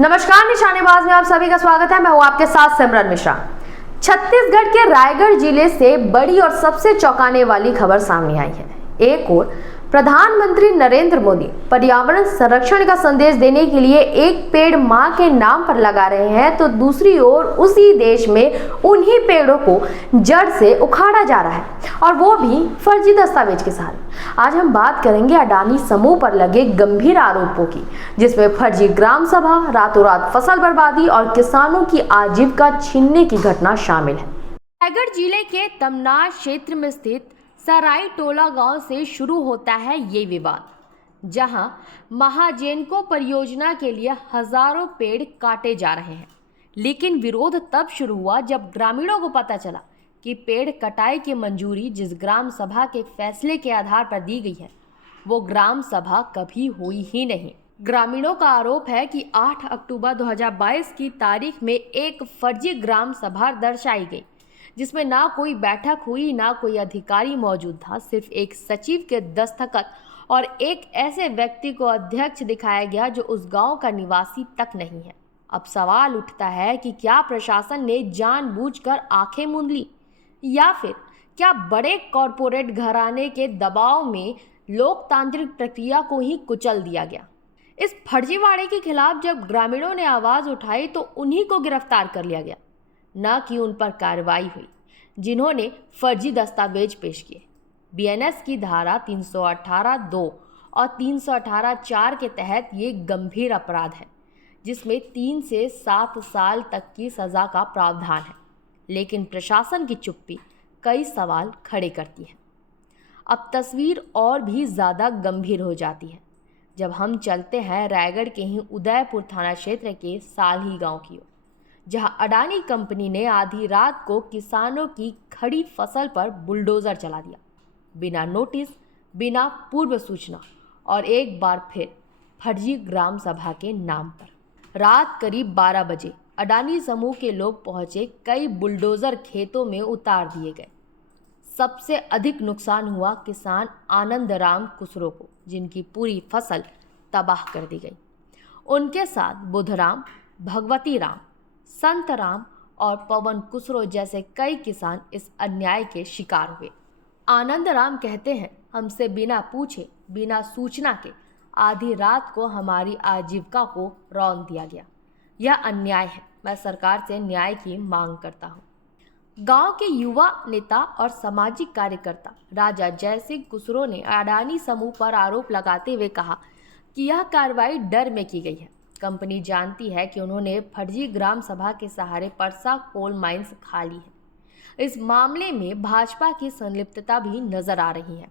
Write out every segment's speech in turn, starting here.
नमस्कार, निशानेबाज में आप सभी का स्वागत है। मैं हूं आपके साथ सिमरन मिश्रा। छत्तीसगढ़ के रायगढ़ जिले से बड़ी और सबसे चौंकाने वाली खबर सामने आई है। एक ओर प्रधानमंत्री नरेंद्र मोदी पर्यावरण संरक्षण का संदेश देने के लिए एक पेड़ मां के नाम पर लगा रहे हैं, तो दूसरी ओर उसी देश में उन्हीं पेड़ों को जड़ से उखाड़ा जा रहा है, और वो भी फर्जी दस्तावेज के सहारे। आज हम बात करेंगे अडानी समूह पर लगे गंभीर आरोपों की, जिसमें फर्जी ग्राम सभा, रातों रात फसल बर्बादी और किसानों की आजीविका छीनने की घटना शामिल है। रायगढ़ जिले के तमनार क्षेत्र में स्थित सराई टोला गांव से शुरू होता है ये विवाद, जहां महाजेनको परियोजना के लिए हजारों पेड़ काटे जा रहे हैं। लेकिन विरोध तब शुरू हुआ जब ग्रामीणों को पता चला कि पेड़ कटाई की मंजूरी जिस ग्राम सभा के फैसले के आधार पर दी गई है, वो ग्राम सभा कभी हुई ही नहीं। ग्रामीणों का आरोप है कि 8 अक्टूबर 2022 की तारीख में एक फर्जी ग्राम सभा दर्शाई गई, जिसमें ना कोई बैठक हुई, ना कोई अधिकारी मौजूद था। सिर्फ एक सचिव के दस्तखत और एक ऐसे व्यक्ति को अध्यक्ष दिखाया गया जो उस गांव का निवासी तक नहीं है। अब सवाल उठता है कि क्या प्रशासन ने जानबूझकर आंखें मूंद ली, या फिर क्या बड़े कॉरपोरेट घराने के दबाव में लोकतांत्रिक प्रक्रिया को ही कुचल दिया गया। इस फर्जीवाड़े के खिलाफ जब ग्रामीणों ने आवाज उठाई तो उन्हीं को गिरफ्तार कर लिया गया, न कि उन पर कार्रवाई हुई जिन्होंने फर्जी दस्तावेज पेश किए। बीएनएस की धारा 318(2) और 318(4) के तहत ये गंभीर अपराध है, जिसमें 3 से 7 साल तक की सजा का प्रावधान है। लेकिन प्रशासन की चुप्पी कई सवाल खड़े करती है। अब तस्वीर और भी ज़्यादा गंभीर हो जाती है जब हम चलते हैं रायगढ़ के ही उदयपुर थाना क्षेत्र के साल्ही गांव की ओर, जहां अडानी कंपनी ने आधी रात को किसानों की खड़ी फसल पर बुलडोजर चला दिया, बिना नोटिस, बिना पूर्व सूचना, और एक बार फिर फर्जी ग्राम सभा के नाम पर। रात करीब 12 बजे अडानी समूह के लोग पहुंचे, कई बुलडोजर खेतों में उतार दिए गए। सबसे अधिक नुकसान हुआ किसान आनंदराम कुसरो को, जिनकी पूरी फसल तबाह कर दी गई। उनके साथ बुधराम, भगवती राम, संत राम और पवन कुसरो जैसे कई किसान इस अन्याय के शिकार हुए। आनंद राम कहते हैं, हमसे बिना पूछे, बिना सूचना के आधी रात को हमारी आजीविका को रौंद दिया गया। यह अन्याय है। मैं सरकार से न्याय की मांग करता हूँ। गांव के युवा नेता और सामाजिक कार्यकर्ता राजा जयसिंह कुसरो ने अडानी समूह पर आरोप लगाते हुए कहा कि यह कार्रवाई डर में की गई है। कंपनी जानती है कि उन्होंने फर्जी ग्राम सभा के सहारे परसा कोल माइंस खा ली है। इस मामले में भाजपा की संलिप्तता भी नजर आ रही है।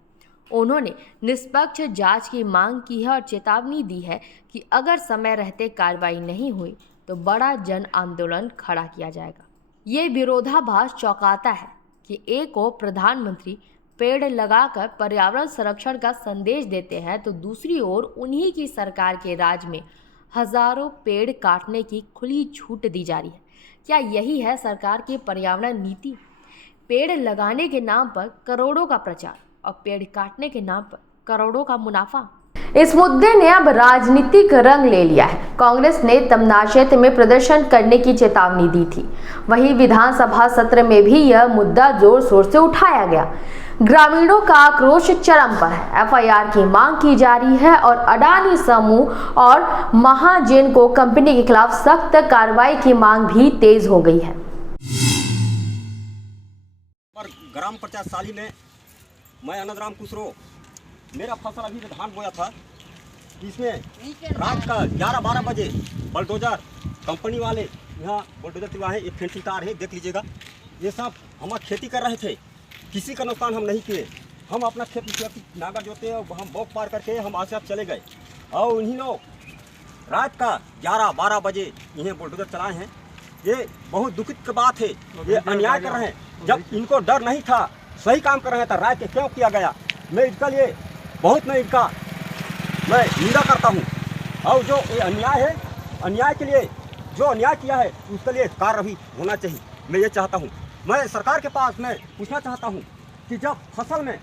उन्होंने निष्पक्ष जांच की मांग की है और चेतावनी दी है कि अगर समय रहते कार्रवाई नहीं हुई तो बड़ा जन आंदोलन खड़ा किया जाएगा। ये विरोधाभास चौंकाता है कि एक ओर प्रधानमंत्री पेड़ लगाकर पर्यावरण संरक्षण का संदेश देते हैं, तो दूसरी ओर उन्हीं की सरकार के राज में हजारों पेड़ काटने की खुली छूट दी जा रही है। क्या यही है सरकार की पर्यावरण नीति? पेड़ लगाने के नाम पर करोड़ों का प्रचार और पेड़ काटने के नाम पर करोड़ों का मुनाफा। इस मुद्दे ने अब राजनीतिक रंग ले लिया है। कांग्रेस ने तमनार क्षेत्र में प्रदर्शन करने की चेतावनी दी थी। वहीं विधानसभा सत्र में भी यह मुद्दा जोर शोर से उठाया गया। ग्रामीणों का आक्रोश चरम पर है। एफआईआर की मांग की जा रही है और अडानी समूह और महाजेनको कंपनी के खिलाफ सख्त कार्रवाई की मांग भी तेज हो गई है। ग्राम पंचायत साली में मैं आनंदराम कुसरो, मेरा फसल अभी धान बोया था, इसमें रात का 11-12 बजे बुलडोजर कंपनी वाले यहाँ बुलडोजर चला है, एक फेंसी तार है, देख लीजिएगा। ये सब हम खेती कर रहे थे, किसी का नुकसान हम नहीं किए। हम अपना खेत नागा जोते हम बौक पार करके हम आसे चले गए, और उन्हीं लोग रात का 11-12 बजे इन्हें बुलडोजर चलाए हैं। ये बहुत दुखित की बात है। ये अन्याय कर रहे हैं। जब इनको डर नहीं था, सही काम कर रहे थे, राय के क्यों किया गया? मैं इसके लिए बहुत मैं निंदा करता हूँ। और जो ये अन्याय है, अन्याय के लिए जो अन्याय किया है उसके लिए कार्रवाई होना चाहिए। मैं ये चाहता हूँ। मैं सरकार के पास मैं पूछना चाहता हूँ कि जब फसल में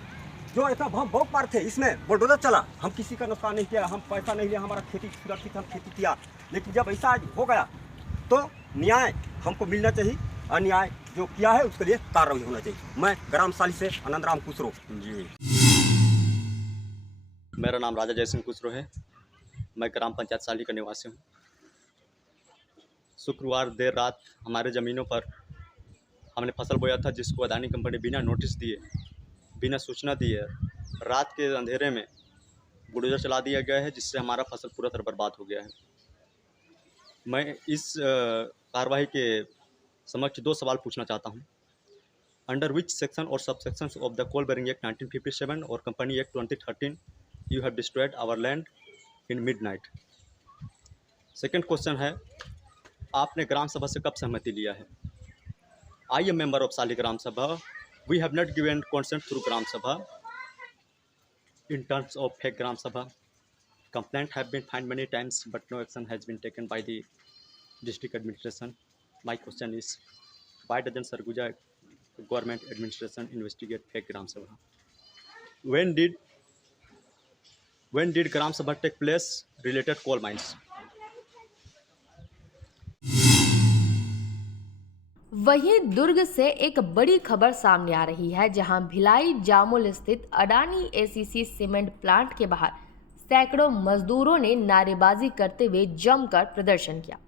जो इतना हम बहुत पार थे, इसमें बुलडोजर चला, हम किसी का नुकसान नहीं किया, हम पैसा नहीं लिया, हमारा खेती सुरक्षित, हम खेती किया। लेकिन जब ऐसा आज हो गया तो न्याय हमको मिलना चाहिए, अन्याय जो किया है उसके लिए कार्रवाई होना चाहिए। मैं ग्राम साली से आनंद राम कुशरो जी। मेरा नाम राजा जयसिंह कुशरो है। मैं ग्राम पंचायत साली का निवासी हूँ। शुक्रवार देर रात हमारे ज़मीनों पर हमने फसल बोया था, जिसको अदानी कंपनी बिना नोटिस दिए, बिना सूचना दिए रात के अंधेरे में बुलडोजर चला दिया गया है, जिससे हमारा फसल पूरा तरह बर्बाद हो गया है। मैं इस कार्रवाई के समक्ष 2 सवाल पूछना चाहता हूँ। अंडर विच सेक्शन और सब sections of the coal bearing act 1957 और company act 2013 you have destroyed our land in midnight? Second question है, आपने ग्राम सभा से कब सहमति लिया है? I am member of Sali gram sabha. We have not given consent through gram sabha in terms of fake gram sabha. Complaint have been filed many times, but no action has been taken by the district administration. My question is, why doesn't Sarguja government administration investigate fake gram sabha? When did gram sabha take place related coal mines? वहीं दुर्ग से एक बड़ी खबर सामने आ रही है, जहां भिलाई जामुल स्थित अडानी एसीसी सीमेंट प्लांट के बाहर सैकड़ों मजदूरों ने नारेबाजी करते हुए जमकर प्रदर्शन किया।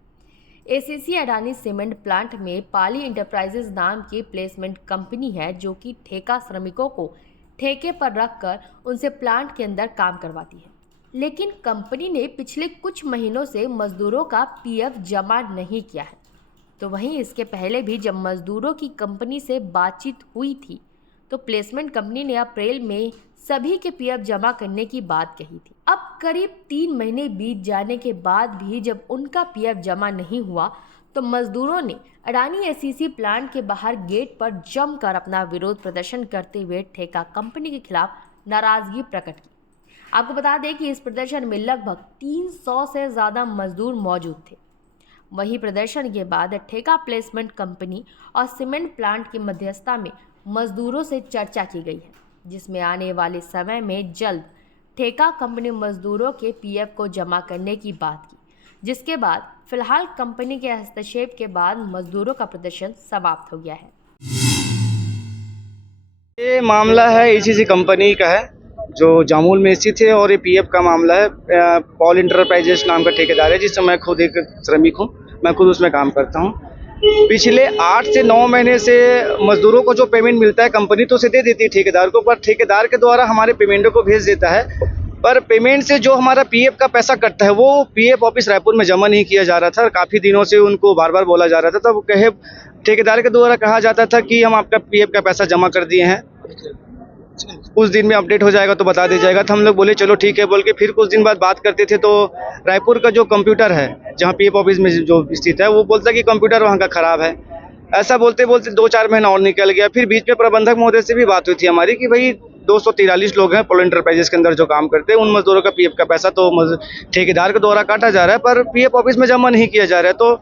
एसीसी अडानी सीमेंट प्लांट में पाली इंटरप्राइजेज नाम की प्लेसमेंट कंपनी है, जो कि ठेका श्रमिकों को ठेके पर रखकर उनसे प्लांट के अंदर काम करवाती है। लेकिन कंपनी ने पिछले कुछ महीनों से मजदूरों का पीएफ जमा नहीं किया है। तो वहीं इसके पहले भी जब मजदूरों की कंपनी से बातचीत हुई थी, तो प्लेसमेंट कंपनी ने अप्रैल में सभी के पीएफ जमा करने की बात कही थी। अब करीब 3 महीने बीत जाने के बाद भी जब उनका पीएफ जमा नहीं हुआ, तो मजदूरों ने अडानी एसीसी प्लांट के बाहर गेट पर जमकर अपना विरोध प्रदर्शन करते हुए ठेका कंपनी के खिलाफ नाराजगी प्रकट की। आपको बता दें कि इस प्रदर्शन में लगभग 300 से ज़्यादा मजदूर मौजूद थे। वहीं प्रदर्शन के बाद ठेका प्लेसमेंट कंपनी और सीमेंट प्लांट की मध्यस्थता में मजदूरों से चर्चा की गई है, जिसमें आने वाले समय में जल्द ठेका कंपनी मजदूरों के पीएफ को जमा करने की बात की, जिसके बाद फिलहाल कंपनी के हस्तक्षेप के बाद मजदूरों का प्रदर्शन समाप्त हो गया है। ये मामला है एसीसी कंपनी का है, जो जामुल में स्थित है, और ये पीएफ का मामला है। पॉल इंटरप्राइजेज नाम का ठेकेदार है, जिससे मैं खुद एक श्रमिक हूँ, मैं खुद उसमें काम करता हूँ। पिछले 8 से 9 महीने से मजदूरों को जो पेमेंट मिलता है कंपनी तो उसे दे देती है ठेकेदार को, पर ठेकेदार के द्वारा हमारे पेमेंटों को भेज देता है। पर पेमेंट से जो हमारा पीएफ का पैसा कटता है वो पीएफ ऑफिस रायपुर में जमा नहीं किया जा रहा था। काफ़ी दिनों से उनको बार बार बोला जा रहा था, तब कहे ठेकेदार के द्वारा कहा जाता था कि हम आपका पीएफ का पैसा जमा कर दिए हैं, कुछ दिन में अपडेट हो जाएगा तो बता दिया जाएगा। तो हम लोग बोले चलो ठीक है बोल के फिर कुछ दिन बाद बात करते थे, तो रायपुर का जो कंप्यूटर है जहाँ पीएफ ऑफिस में जो स्थित है, वो बोलता कि कंप्यूटर वहाँ का ख़राब है। ऐसा बोलते बोलते 2-4 महीना और निकल गया। फिर बीच में प्रबंधक महोदय से भी बात हुई थी हमारी कि भाई 243 लोग हैं पोल एंटरप्राइजेस के अंदर जो काम करते हैं, उन मजदूरों का पीएफ का पैसा तो ठेकेदार के द्वारा काटा जा रहा है, पर पीएफ ऑफिस में जमा नहीं किया जा रहा है। तो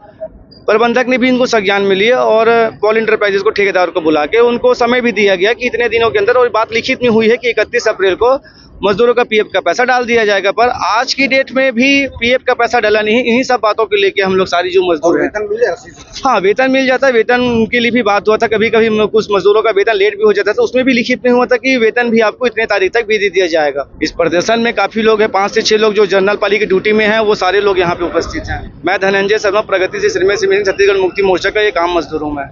प्रबंधक ने भी इनको संज्ञान में लिए और पॉल इंटरप्राइजेस को ठेकेदार को बुला के उनको समय भी दिया गया कि इतने दिनों के अंदर, और बात लिखित में हुई है कि 31 अप्रैल को मजदूरों का पीएफ का पैसा डाल दिया जाएगा। पर आज की डेट में भी पीएफ का पैसा डाला नहीं। इन्हीं सब बातों को लेके हम लोग सारी जो मजदूर हैं, वेतन मिल जाता, हाँ वेतन मिल जाता है। वेतन के लिए भी बात हुआ था, कभी कभी कुछ मजदूरों का वेतन लेट भी हो जाता था, उसमें भी लिखित में हुआ था कि वेतन भी आपको इतने तारीख तक भी दे दिया जाएगा। इस प्रदर्शन में काफी लोग हैं, 5 से 6 लोग जो जनरल पाली की ड्यूटी में हैं, वो सारे लोग यहाँ पे उपस्थित हैं। मैं धनंजय शर्मा, प्रगति से श्रीमती सिंह, छत्तीसगढ़ मुक्ति मोर्चा का एक आम मजदूर हूँ मैं।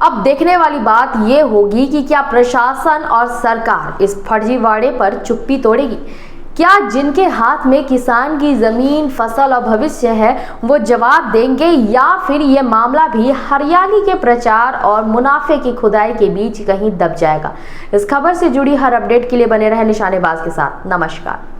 अब देखने वाली बात ये होगी कि क्या प्रशासन और सरकार इस फर्जीवाड़े पर चुप्पी तोड़ेगी। क्या जिनके हाथ में किसान की जमीन, फसल और भविष्य है वो जवाब देंगे, या फिर ये मामला भी हरियाली के प्रचार और मुनाफे की खुदाई के बीच कहीं दब जाएगा। इस खबर से जुड़ी हर अपडेट के लिए बने रहे निशानेबाज के साथ। नमस्कार।